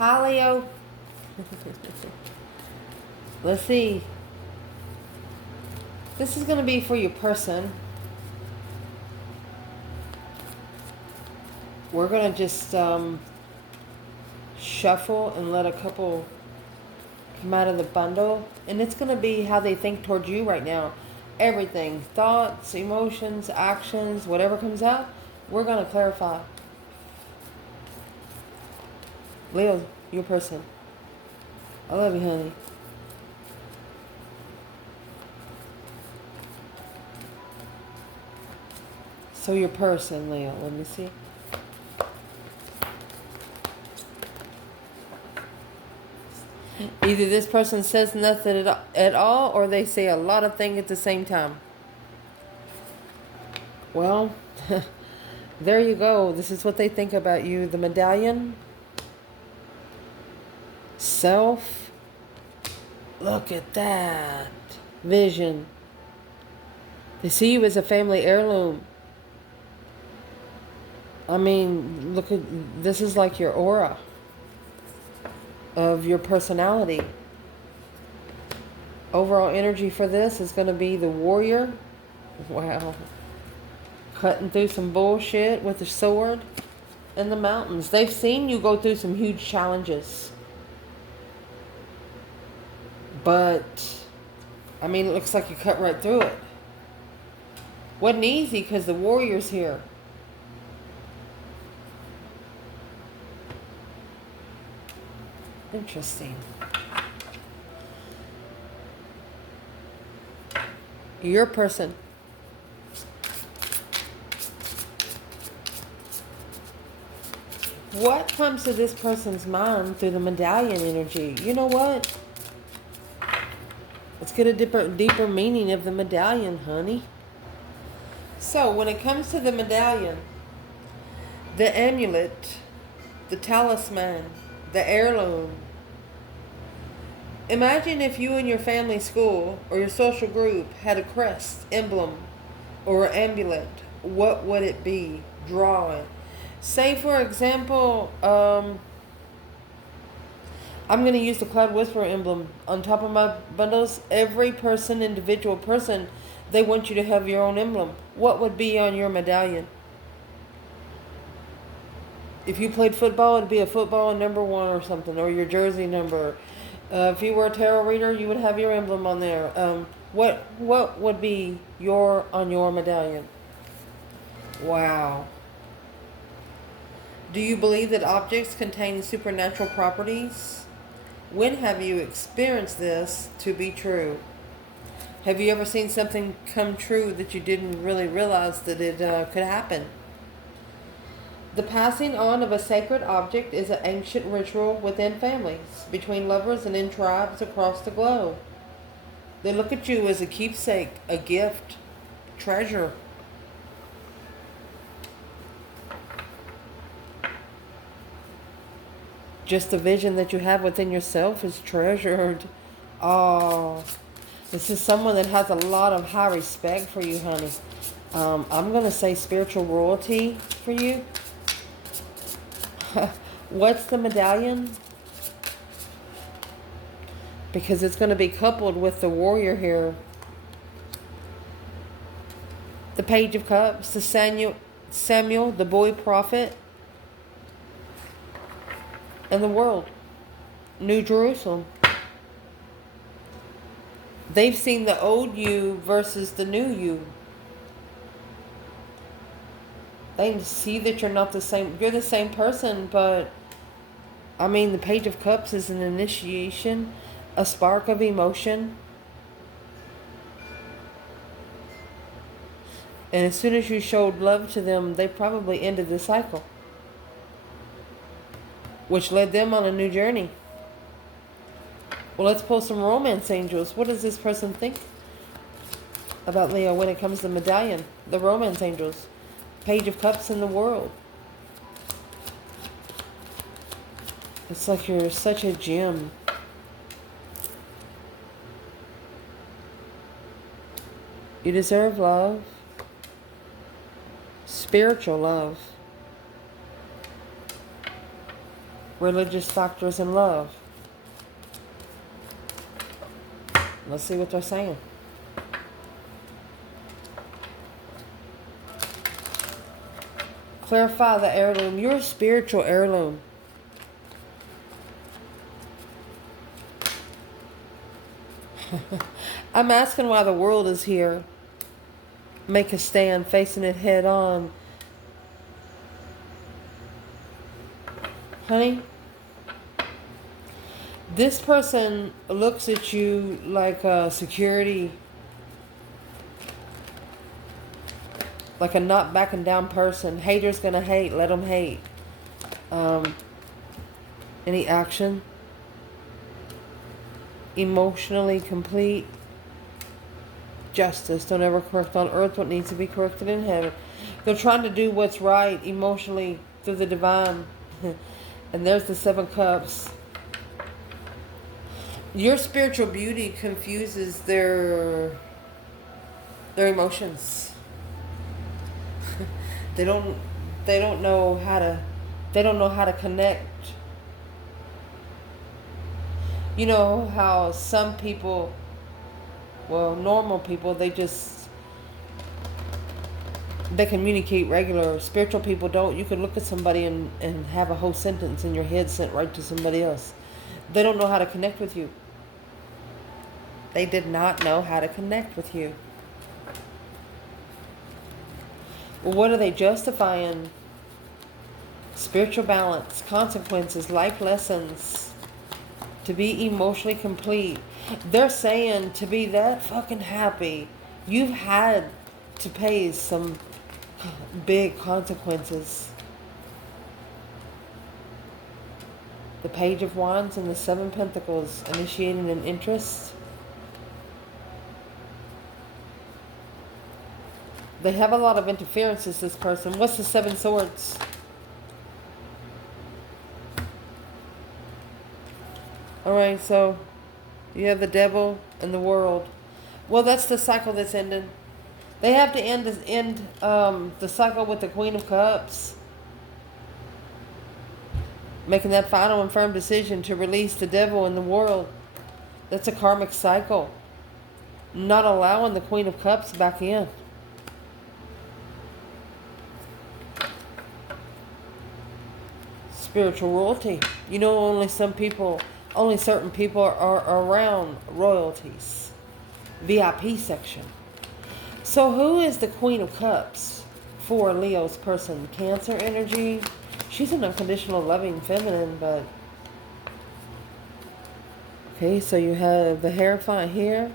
Hi, Leo. Let's see. This is going to be for your person. We're going to just shuffle and let a couple come out of the bundle. And it's going to be how they think towards you right now. Everything. Thoughts, emotions, actions, whatever comes out, we're going to clarify. Leo, your person. I love you, honey. So your person, Leo, let me see. Either this person says nothing at all, or they say a lot of things at the same time. Well, there you go. This is what they think about you. The medallion. Self. Look at that. Vision. They see you as a family heirloom. I mean, look at, this is like your aura of your personality. Overall energy for this is going to be the warrior. Wow. Cutting through some bullshit with the sword and the mountains. They've seen you go through some huge challenges. But, I mean, it looks like you cut right through it. Wasn't easy because the warrior's here. Interesting. Your person. What comes to this person's mind through the medallion energy? You know what? Let's get a deeper meaning of the medallion, honey. So, when it comes to the medallion, the amulet, the talisman, the heirloom. Imagine if you and your family school or your social group had a crest, emblem, or an amulet. What would it be? Draw it. Say, for example, I'm going to use the Cloud Whisperer emblem. On top of my bundles, every person, individual person, they want you to have your own emblem. What would be on your medallion? If you played football, it'd be a football number 1 or something, or your jersey number. If you were a tarot reader, you would have your emblem on there. What would be on your medallion? Wow. Do you believe that objects contain supernatural properties? When have you experienced this to be true? Have you ever seen something come true that you didn't really realize that it could happen? The passing on of a sacred object is an ancient ritual within families, between lovers, and in tribes across the globe. They look at you as a keepsake, a gift, treasure. Just the vision that you have within yourself is treasured. Oh, this is someone that has a lot of high respect for you, honey. I'm going to say spiritual royalty for you. What's the medallion? Because it's going to be coupled with the warrior here. The Page of Cups, the Samuel, the boy prophet, and the world. New Jerusalem. They've seen the old you versus the new you. They see that you're not the same. You're the same person, but I mean, the Page of Cups is an initiation, a spark of emotion. And as soon as you showed love to them, they probably ended the cycle, which led them on a new journey. Well, let's pull some romance angels. What does this person think about Leo when it comes to medallion? The romance angels. Page of Cups in the world. It's like you're such a gem. You deserve love. Spiritual love. religious factors in love. Let's see what they're saying. Clarify the heirloom. You're a spiritual heirloom. I'm asking why the world is here. Make a stand, facing it head on. Honey, this person looks at you like a security, like a not backing down person. Haters gonna hate, let them hate. Any action? Emotionally complete. Justice. Don't ever correct on earth what needs to be corrected in heaven. They're trying to do what's right emotionally through the divine. And there's the 7 cups. Your spiritual beauty confuses their emotions. They don't know how to connect. You know how some people, well, normal people, they communicate regular. Spiritual people don't. You can look at somebody and have a whole sentence in your head sent right to somebody else. They don't know how to connect with you. They did not know how to connect with you. Well, what are they justifying? Spiritual balance, consequences, life lessons. To be emotionally complete. They're saying to be that fucking happy, you've had to pay some big consequences. The Page of Wands and the 7 Pentacles, initiating an interest. They have a lot of interferences, this person. What's the 7 Swords? Alright, so you have the devil and the world. Well, that's the cycle that's ended. They have to end the cycle with the Queen of Cups. Making that final and firm decision to release the devil and the world. That's a karmic cycle. Not allowing the Queen of Cups back in. Spiritual royalty. You know, only certain people are around royalties. VIP section. So who is the Queen of Cups for Leo's person? Cancer energy. She's an unconditional, loving, feminine, but... Okay, so you have the Hierophant here.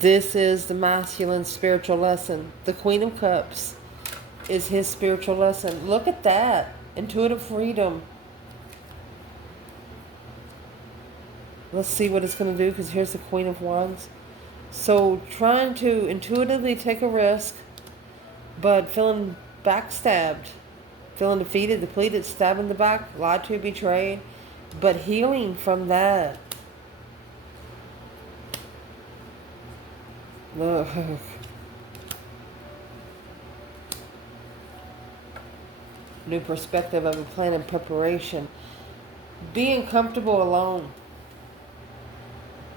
This is the masculine spiritual lesson. The Queen of Cups is his spiritual lesson. Look at that. Intuitive freedom. Let's see what it's going to do, because here's the Queen of Wands. So trying to intuitively take a risk, but feeling backstabbed, feeling defeated, depleted, stabbed in the back, lied to, betrayed, but healing from that. Look. New perspective of a plan and preparation. Being comfortable alone.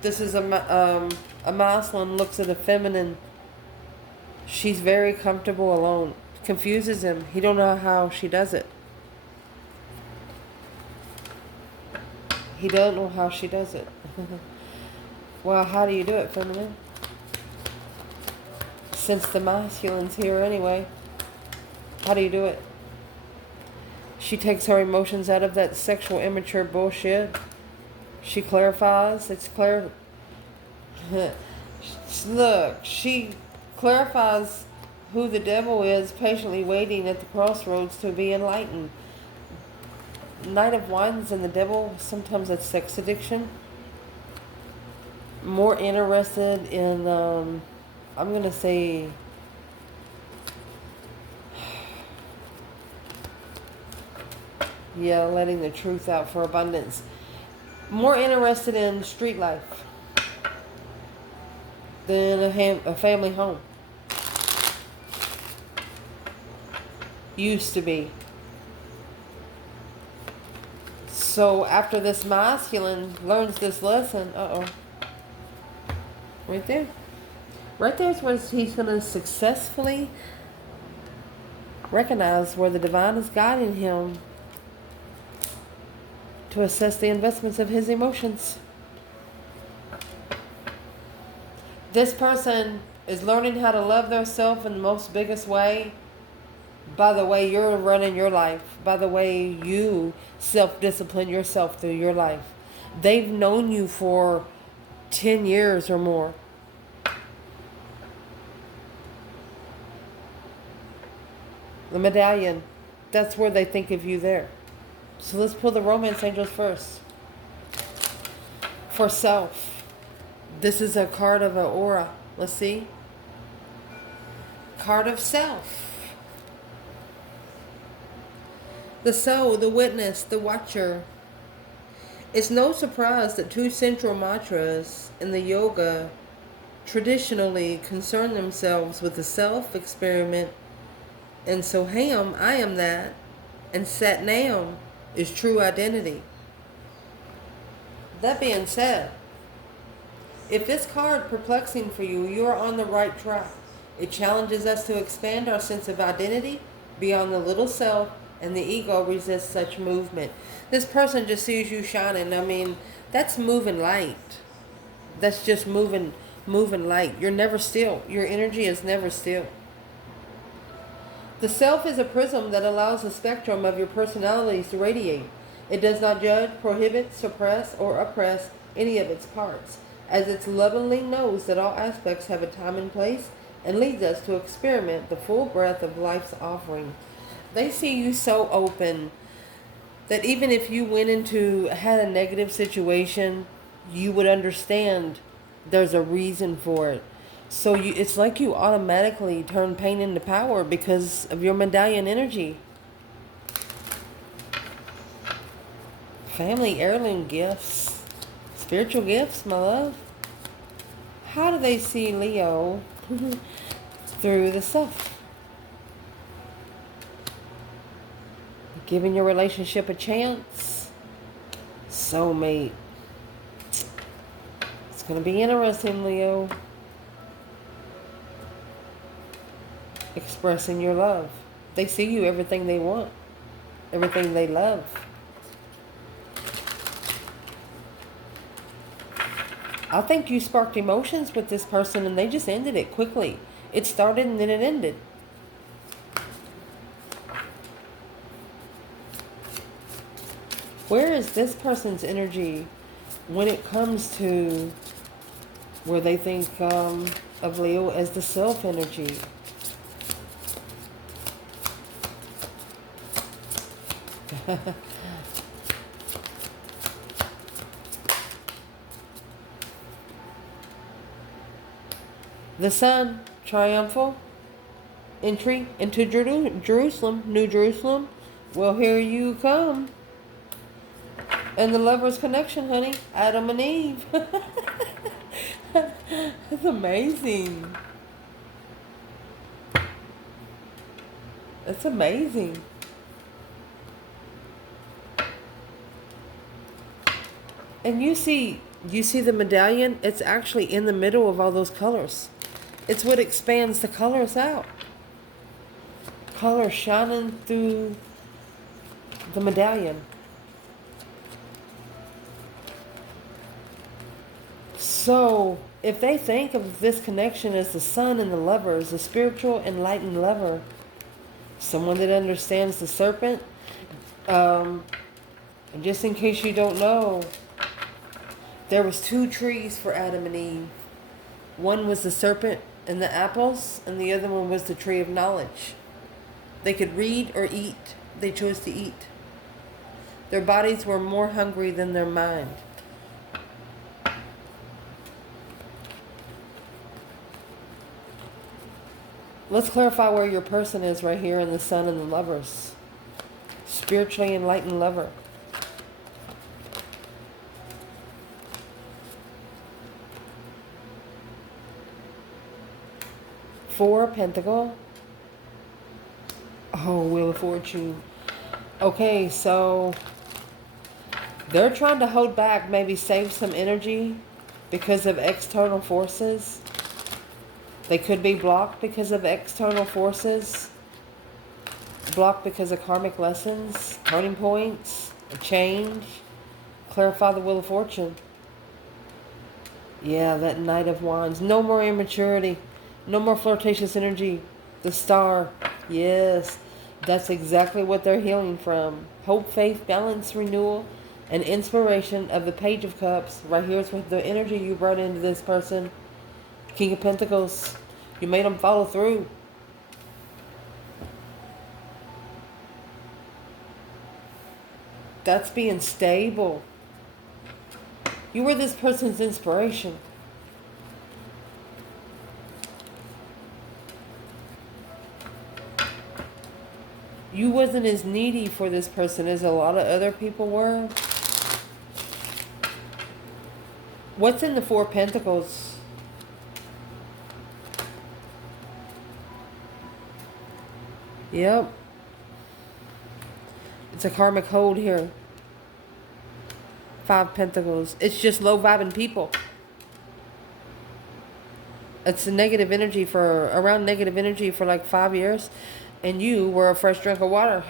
This is a masculine looks at a feminine. She's very comfortable alone. Confuses him. He don't know how she does it. He don't know how she does it. Well, how do you do it, feminine? Since the masculine's here anyway. How do you do it? She takes her emotions out of that sexual immature bullshit. She clarifies. It's clear. Look, she clarifies who the devil is, patiently waiting at the crossroads to be enlightened. Knight of Wands and the devil, sometimes that's sex addiction. More interested in, I'm going to say, yeah, letting the truth out for abundance. More interested in street life than a family home. used to be. So after this masculine learns this lesson, right there. Right there is where he's going to successfully recognize where the divine is guiding him to assess the investments of his emotions. This person is learning how to love themselves in the most biggest way by the way you're running your life, by the way you self-discipline yourself through your life. They've known you for 10 years or more. The medallion, that's where they think of you there. So let's pull the romance angels first. For self, this is a card of an aura. Let's see. Card of self. The soul, the witness, the watcher. It's no surprise that two central mantras in the yoga traditionally concern themselves with the self experiment. And Soham, I am that, and Satnam is true identity. That being said, if this card perplexing for you, you are on the right track. It challenges us to expand our sense of identity beyond the little self, and the ego resists such movement. This person just sees you shining. I mean, that's moving light. That's just moving light. You're never still. Your energy is never still. The self is a prism that allows the spectrum of your personalities to radiate. It does not judge, prohibit, suppress, or oppress any of its parts, as it lovingly knows that all aspects have a time and place and leads us to experiment the full breadth of life's offering. They see you so open that even if you had a negative situation, you would understand there's a reason for it. So it's like you automatically turn pain into power because of your medallion energy. Family heirloom gifts. Spiritual gifts, my love. How do they see Leo through the self? Giving your relationship a chance. Soulmate. It's going to be interesting, Leo. Expressing your love. They see you everything they want, everything they love. I think you sparked emotions with this person and they just ended it quickly. It started and then it ended. Where is this person's energy when it comes to where they think of Leo as the self energy? The sun, triumphal entry into Jerusalem, New Jerusalem. Well, here you come. And the lover's connection, honey. Adam and Eve. That's amazing. That's amazing. And you see the medallion? It's actually in the middle of all those colors. It's what expands the colors out. Colors shining through the medallion. So, if they think of this connection as the sun and the lover, as the spiritual enlightened lover, someone that understands the serpent, and just in case you don't know, there was two trees for Adam and Eve. One was the serpent and the apples, and the other one was the tree of knowledge. They could read or eat. They chose to eat. Their bodies were more hungry than their mind. Let's clarify where your person is right here in the sun and the lovers. Spiritually enlightened lover. Four Pentacle. Oh, Wheel of Fortune. Okay, so they're trying to hold back, maybe save some energy because of external forces. They could be blocked because of external forces. Blocked because of karmic lessons, turning points, a change. Clarify the Wheel of Fortune. Yeah, that Knight of Wands. No more immaturity. No more flirtatious energy. The Star. Yes, that's exactly what they're healing from. Hope, faith, balance, renewal, and inspiration of the Page of Cups. Right here is with the energy you brought into this person. King of Pentacles. You made them follow through. That's being stable. You were this person's inspiration. You wasn't as needy for this person as a lot of other people were. What's in the Four of Pentacles? Yep. It's a karmic hold here. Five Pentacles. It's just low vibing people. It's a negative energy for, around negative energy for like 5 years. And you were a fresh drink of water.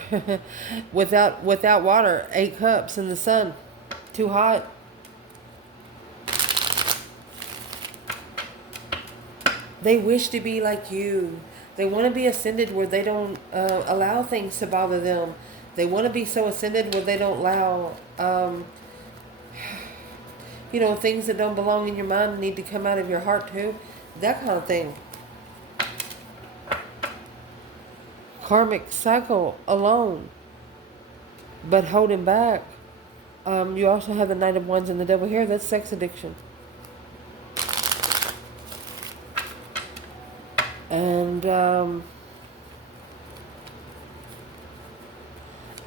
without water. 8 cups in the sun. Too hot. They wish to be like you. They want to be ascended where they don't allow things to bother them. They want to be so ascended where they don't allow, you know, things that don't belong in your mind need to come out of your heart too. That kind of thing. Karmic cycle alone. But holding back. You also have the Knight of Wands and the Devil here. That's sex addiction. And I'm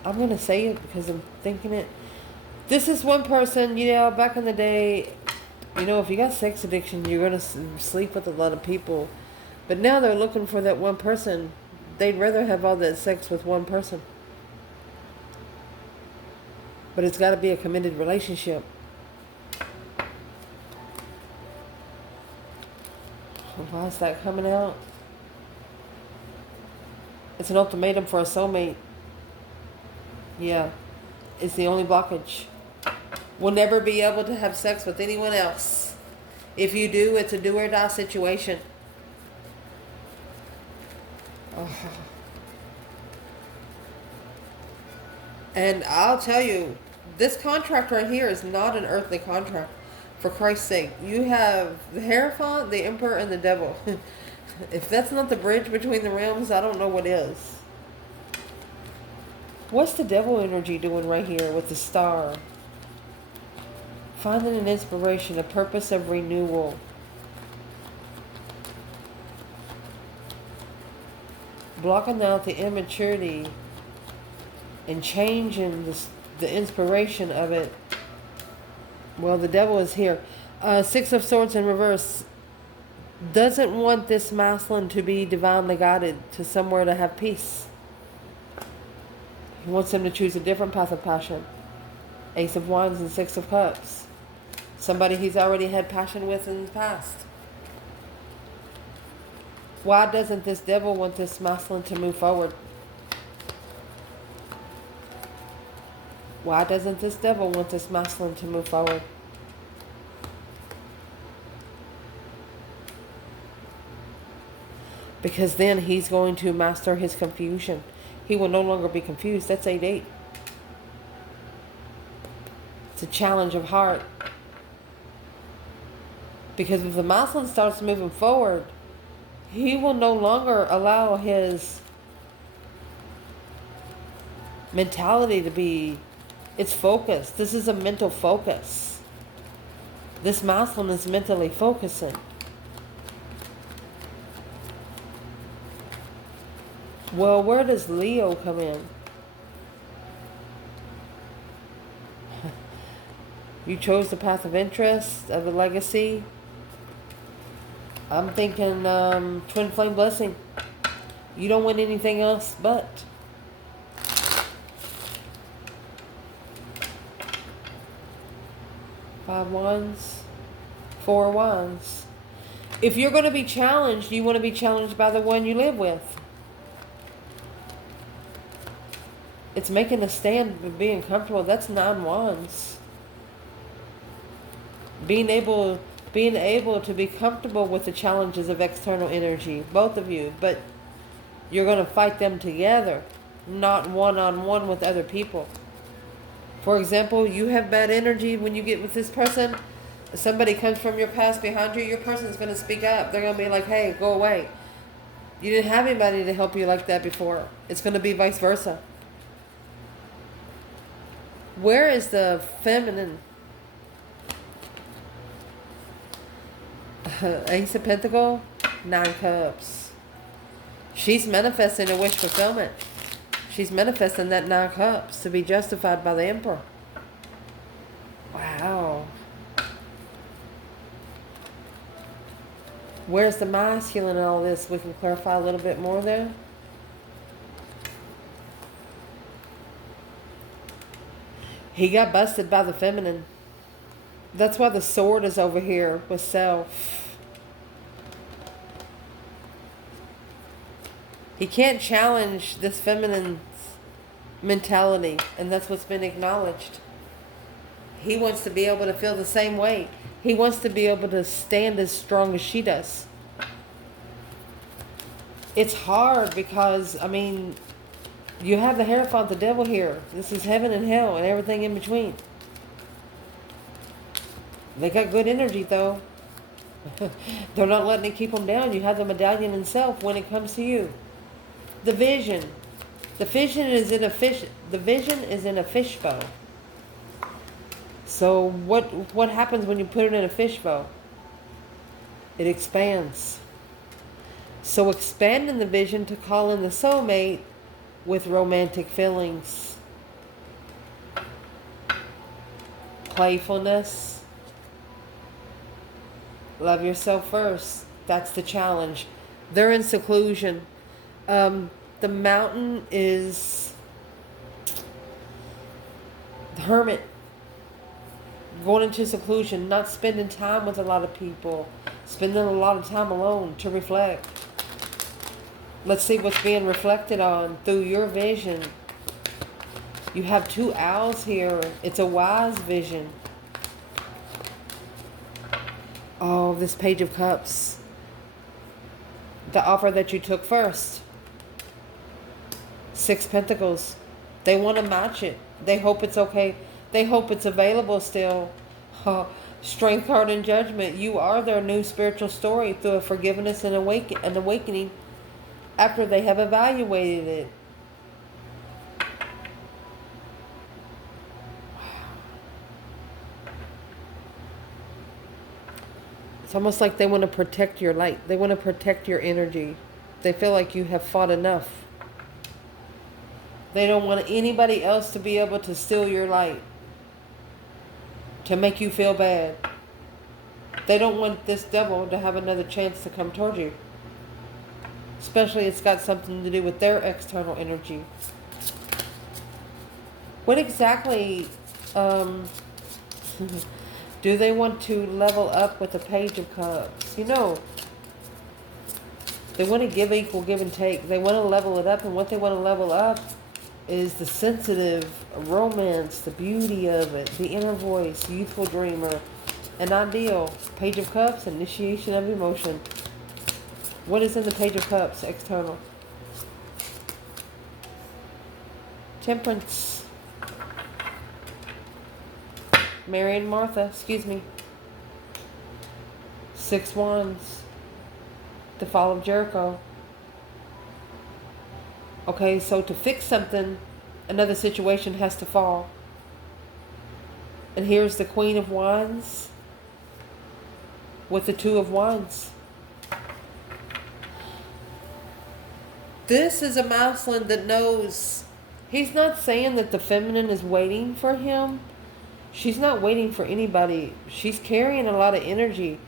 going to say it because I'm thinking it. This is one person, you know, back in the day, you know, if you got sex addiction, you're going to sleep with a lot of people. But now they're looking for that one person. They'd rather have all that sex with one person. But it's got to be a committed relationship. Why is that coming out? It's an ultimatum for a soulmate. Yeah. It's the only blockage. We'll never be able to have sex with anyone else. If you do, it's a do or die situation. Oh. And I'll tell you, this contract right here is not an earthly contract. For Christ's sake, you have the Hierophant, the Emperor, and the Devil. If that's not the bridge between the realms, I don't know what is. What's the Devil energy doing right here with the Star? Finding an inspiration, a purpose of renewal. Blocking out the immaturity and changing the inspiration of it. Well, the Devil is here. Six of Swords in reverse. Doesn't want this masculine to be divinely guided to somewhere to have peace. He wants him to choose a different path of passion. Ace of Wands and Six of Cups. Somebody he's already had passion with in the past. Why doesn't this Devil want this masculine to move forward? Why doesn't this Devil want this masculine to move forward? Because then he's going to master his confusion. He will no longer be confused. That's 8-8. It's a challenge of heart. Because if the masculine starts moving forward, he will no longer allow his mentality to be, it's focused. This is a mental focus. This masculine is mentally focusing. Well, where does Leo come in? You chose the path of interest, of the legacy. I'm thinking twin flame blessing. You don't want anything else but. Five wands, four wands. If you're going to be challenged, you want to be challenged by the one you live with. It's making a stand of being comfortable. That's nine wands. Being able to be comfortable with the challenges of external energy, both of you, but you're going to fight them together, not one-on-one with other people. For example, you have bad energy when you get with this person. Somebody comes from your past behind you, your person's going to speak up. They're going to be like, hey, go away. You didn't have anybody to help you like that before. It's going to be vice versa. Where is the feminine? Ace of Pentacles, Nine Cups. She's manifesting a wish fulfillment. She's manifesting that Nine Cups to be justified by the Emperor. Wow. Where's the masculine in all this? We can clarify a little bit more there. He got busted by the feminine. That's why the sword is over here with self. He can't challenge this feminine mentality, and that's what's been acknowledged. He wants to be able to feel the same way. He wants to be able to stand as strong as she does. It's hard because, I mean, you have the Hierophant, the devil here. This is heaven and hell and everything in between. They got good energy, though. They're not letting it keep them down. You have the medallion himself when it comes to you. The vision. The vision is in a fish. The vision is in a fishbowl. So what happens when you put it in a fishbowl? It expands. So expanding the vision to call in the soulmate with romantic feelings. Playfulness. Love yourself first. That's the challenge. They're in seclusion. The mountain is the hermit. Going into seclusion, not spending time with a lot of people. Spending a lot of time alone to reflect. Let's see what's being reflected on through your vision. You have two owls here. It's a wise vision. Oh, this Page of Cups. The offer that you took first. Six Pentacles. They want to match it. They hope it's okay. They hope it's available still. Oh, Strength, Heart, and Judgment. You are their new spiritual story through a forgiveness and an awakening after they have evaluated it. It's almost like they want to protect your light. They want to protect your energy. They feel like you have fought enough. They don't want anybody else to be able to steal your light, to make you feel bad. They don't want this devil to have another chance to come toward you. Especially it's got something to do with their external energy. What exactly do they want to level up with the Page of Cups? You know, they want to give equal give and take. They want to level it up, and what they want to level up is the sensitive romance, the beauty of it, the inner voice, youthful dreamer, an ideal. Page of Cups, initiation of emotion. What is in the Page of Cups? External. Temperance. Mary and Martha, excuse me. Six Wands. The fall of Jericho. Okay, so to fix something, another situation has to fall. And here's the Queen of Wands with the Two of Wands. This is a masculine that knows. He's not saying that the feminine is waiting for him. She's not waiting for anybody. She's carrying a lot of energy.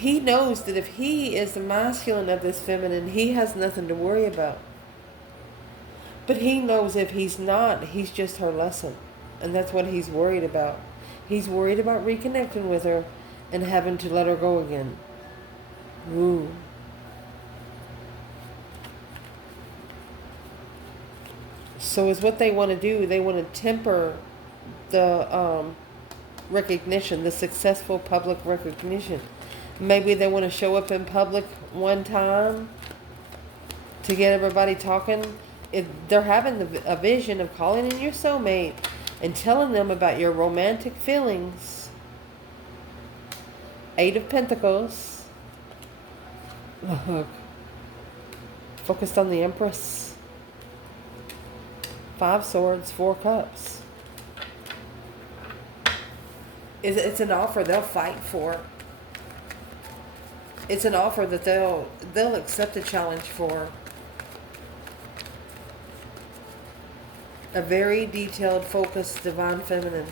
he knows that if he is the masculine of this feminine, he has nothing to worry about. But he knows if he's not, he's just her lesson. And that's what he's worried about. He's worried about reconnecting with her and having to let her go again. Ooh. So is what they want to do. They want to temper the recognition, the successful public recognition. Maybe they want to show up in public one time to get everybody talking. If they're having a vision of calling in your soulmate and telling them about your romantic feelings. 8 of Pentacles. Look. Focused on the Empress. 5 Swords, 4 Cups. It's an offer they'll fight for. It's an offer that they'll accept a challenge for. A very detailed, focused, divine feminine.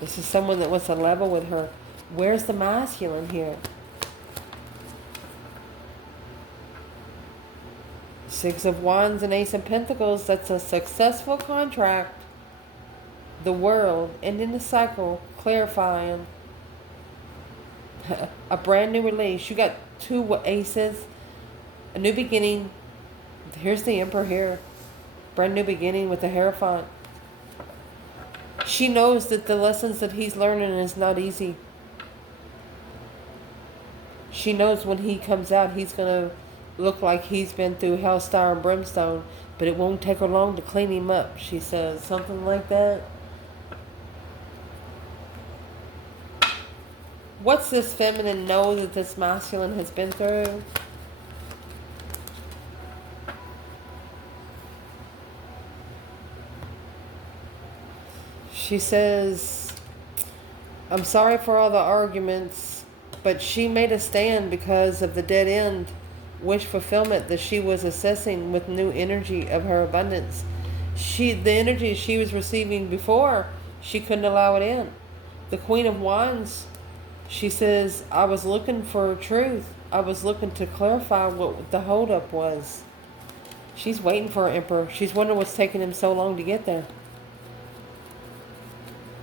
This is someone that wants to level with her. Where's the masculine here? 6 of Wands and Ace of Pentacles. That's a successful contract. The world, ending the cycle, clarifying. A brand new release. You got 2 aces. A new beginning. Here's the Emperor here. Brand new beginning with the Hierophant. She knows that the lessons that he's learning is not easy. She knows when he comes out, he's going to look like he's been through hellfire and brimstone, but it won't take her long to clean him up, she says. Something like that. What's this feminine know that this masculine has been through? She says, I'm sorry for all the arguments, but she made a stand because of the dead end wish fulfillment that she was assessing with new energy of her abundance. The energy she was receiving before, she couldn't allow it in. The Queen of Wands, she says, I was looking for truth. I was looking to clarify what the holdup was. She's waiting for her Emperor. She's wondering what's taking him so long to get there.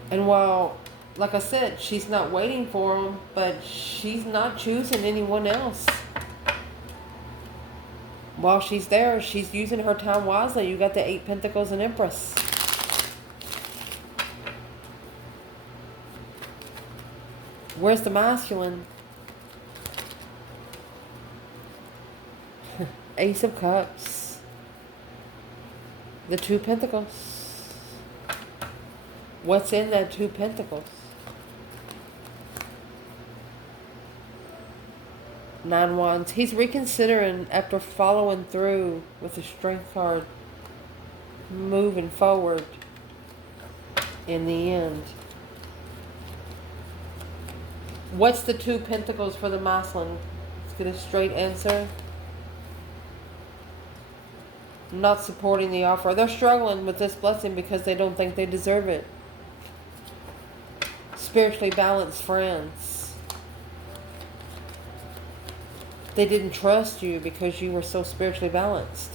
And while, like I said, she's not waiting for him, but she's not choosing anyone else. While she's there, she's using her time wisely. You got the 8 Pentacles and Empress. Where's the masculine? Ace of Cups. The 2 Pentacles. What's in that 2 Pentacles? 9 Wands. He's reconsidering after following through with the Strength card. Moving forward in the end. What's the 2 Pentacles for the masculine? Let's get a straight answer. Not supporting the offer. They're struggling with this blessing because they don't think they deserve it. Spiritually balanced friends. They didn't trust you because you were so spiritually balanced.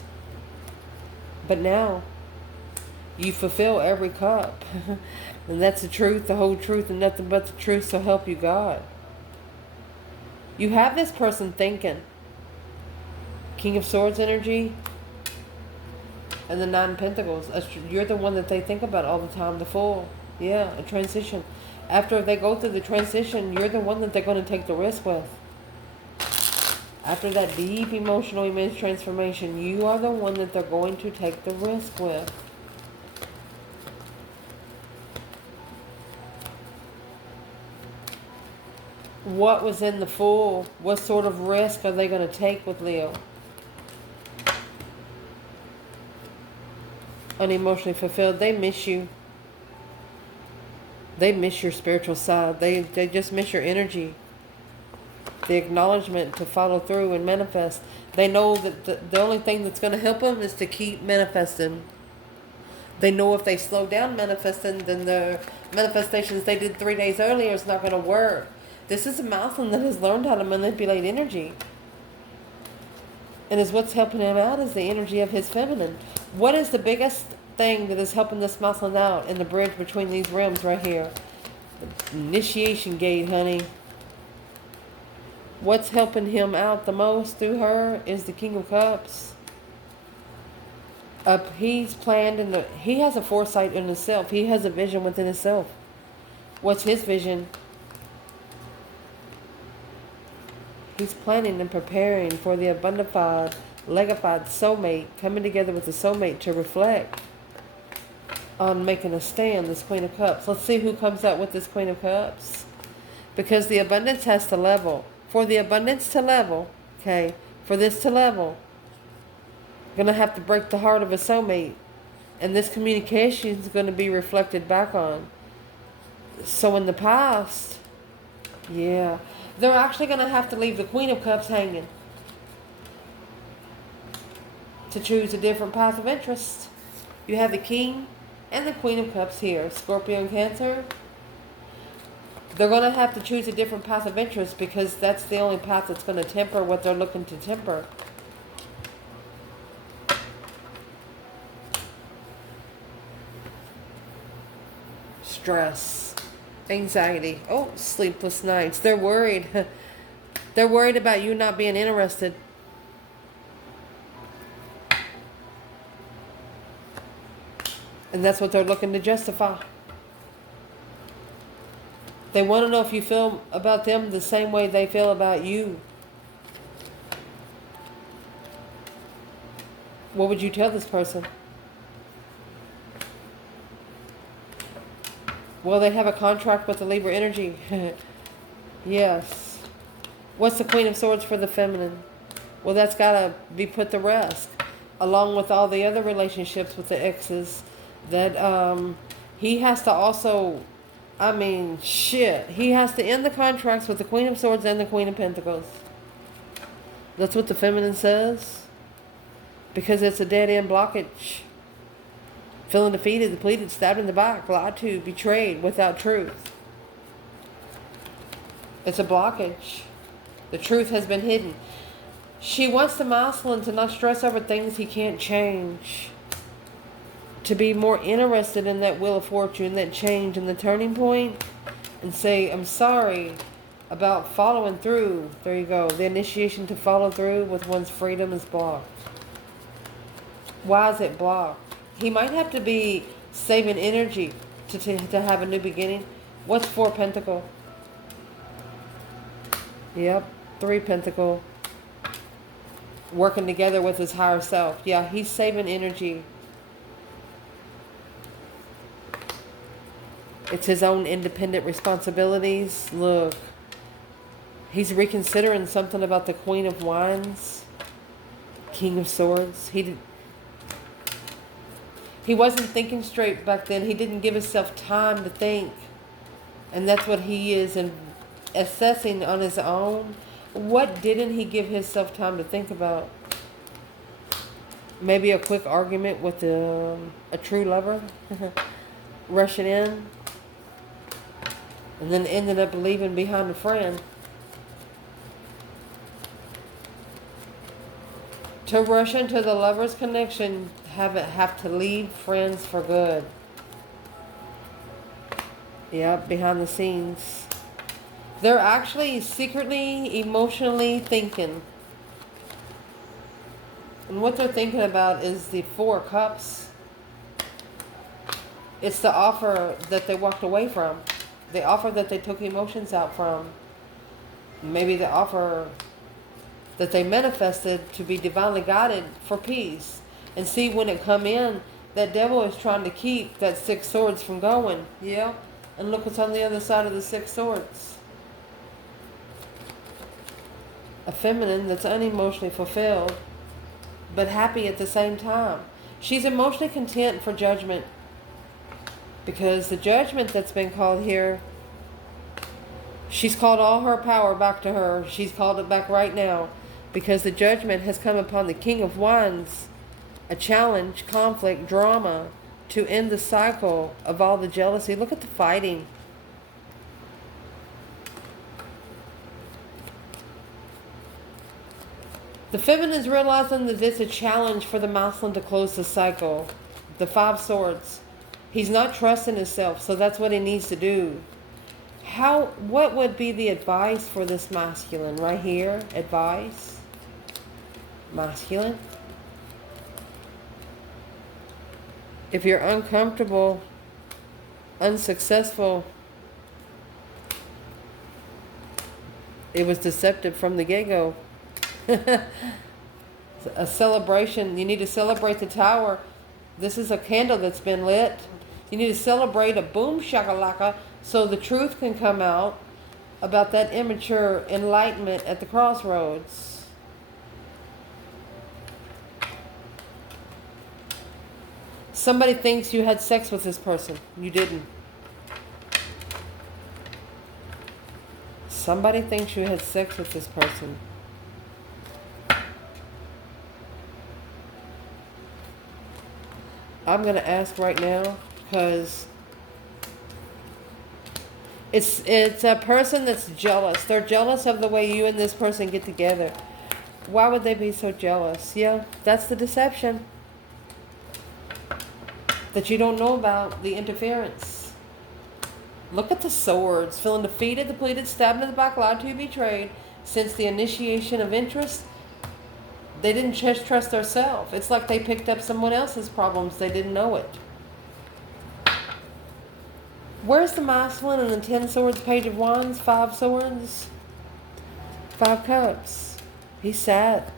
But now, you fulfill every cup. And that's the truth, the whole truth, and nothing but the truth, so help you God. You have this person thinking. King of Swords energy. And the 9 Pentacles. You're the one that they think about all the time, the Fool. Yeah, a transition. After they go through the transition, you're the one that they're going to take the risk with. After that deep emotional immense transformation, you are the one that they're going to take the risk with. What was in the Fool? What sort of risk are they going to take with Leo? Unemotionally fulfilled. They miss you. They miss your spiritual side. They just miss your energy. The acknowledgement to follow through and manifest. They know that the only thing that's going to help them is to keep manifesting. They know if they slow down manifesting, then the manifestations they did 3 days earlier is not going to work. This is a masculine that has learned how to manipulate energy. And is what's helping him out is the energy of his feminine. What is the biggest thing that is helping this masculine out in the bridge between these realms right here? The initiation gate, honey. What's helping him out the most through her is the King of Cups. He's planned he has a foresight in himself. He has a vision within himself. What's his vision? He's planning and preparing for the abundified, legified soulmate, coming together with the soulmate to reflect on making a stand, this Queen of Cups. Let's see who comes out with this Queen of Cups. Because the abundance has to level. For the abundance to level, okay, for this to level, going to have to break the heart of a soulmate. And this communication is going to be reflected back on. So in the past, yeah, they're actually going to have to leave the Queen of Cups hanging to choose a different path of interest. You have the King and the Queen of Cups here. Scorpio and Cancer. They're going to have to choose a different path of interest because that's the only path that's going to temper what they're looking to temper. Stress, anxiety, sleepless nights. They're worried. They're worried about you not being interested. And that's what they're looking to justify. They want to know if you feel about them the same way they feel about you. What would you tell this person? Well, they have a contract with the Libra energy. Yes. What's the Queen of Swords for the feminine? Well, that's got to be put to rest. Along with all the other relationships with the exes. That he has to also, he has to end the contracts with the Queen of Swords and the Queen of Pentacles. That's what the feminine says. Because it's a dead-end blockage. Feeling defeated, depleted, stabbed in the back, lied to, betrayed, without truth. It's a blockage. The truth has been hidden. She wants the masculine to not stress over things he can't change. To be more interested in that wheel of fortune, that change and the turning point. And say, I'm sorry about following through. There you go. The initiation to follow through with one's freedom is blocked. Why is it blocked? He might have to be saving energy to have a new beginning. What's 4 Pentacle? Yep, 3 Pentacle. Working together with his higher self. Yeah, he's saving energy. It's his own independent responsibilities. Look, he's reconsidering something about the Queen of Wands, King of Swords. He wasn't thinking straight back then. He didn't give himself time to think. And that's what he is assessing on his own. What didn't he give himself time to think about? Maybe a quick argument with a true lover. Rushing in. And then ended up leaving behind a friend. To rush into the lover's connection, have to leave friends for good. Yep, behind the scenes. They're actually secretly, emotionally thinking. And what they're thinking about is the 4 Cups. It's the offer that they walked away from. The offer that they took emotions out from. Maybe the offer that they manifested to be divinely guided for peace. And see, when it come in, that devil is trying to keep that 6 Swords from going. Yeah. And look what's on the other side of the 6 Swords. A feminine that's unemotionally fulfilled, but happy at the same time. She's emotionally content for judgment. Because the judgment that's been called here, she's called all her power back to her. She's called it back right now. Because the judgment has come upon the King of Wands. A challenge, conflict, drama, to end the cycle of all the jealousy. Look at the fighting. The feminine's realizing that it's a challenge for the masculine to close the cycle. The Five Swords. He's not trusting himself, so that's what he needs to do. What would be the advice for this masculine right here? Advice. Masculine. If you're uncomfortable, unsuccessful, it was deceptive from the get-go. A celebration. You need to celebrate the tower. This is a candle that's been lit. You need to celebrate a boom shakalaka so the truth can come out about that immature enlightenment at the crossroads. Somebody thinks you had sex with this person. You didn't. Somebody thinks you had sex with this person. I'm going to ask right now because it's a person that's jealous. They're jealous of the way you and this person get together. Why would they be so jealous? Yeah, that's the deception that you don't know about, the interference. Look at the swords. Feeling defeated, depleted, stabbed in the back, lied to, betrayed. Since the initiation of interest, they didn't just trust themselves. It's like they picked up someone else's problems. They didn't know it. Where's the masculine in the 10 swords, page of wands, 5 swords, 5 cups? He's sad.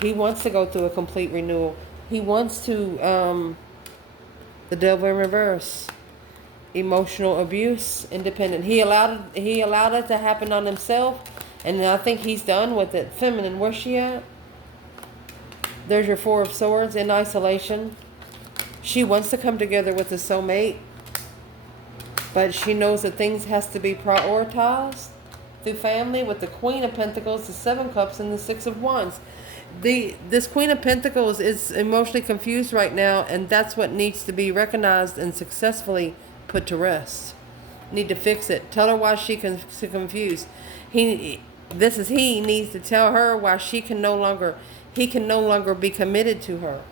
He wants to go through a complete renewal. He wants to, the devil in reverse. Emotional abuse, independent. He allowed it to happen on himself, and I think he's done with it. Feminine, where's she at? There's your 4 of swords, in isolation. She wants to come together with a soulmate, but she knows that things has to be prioritized through family with the Queen of Pentacles, the 7 cups, and the 6 of wands. This Queen of Pentacles is emotionally confused right now, and that's what needs to be recognized and successfully put to rest. Need to fix it. Tell her why she's confused. He needs to tell her why he can no longer be committed to her.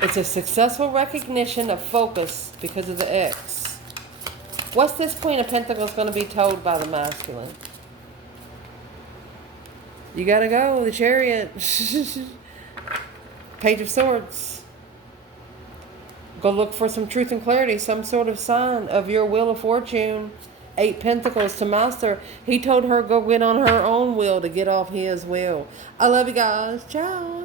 It's a successful recognition of focus because of the X. What's this Queen of Pentacles going to be told by the masculine? You gotta go, the Chariot. Page of Swords. Go look for some truth and clarity, some sort of sign of your wheel of fortune. 8 Pentacles to Master. He told her go get on her own wheel to get off his wheel. I love you guys. Ciao.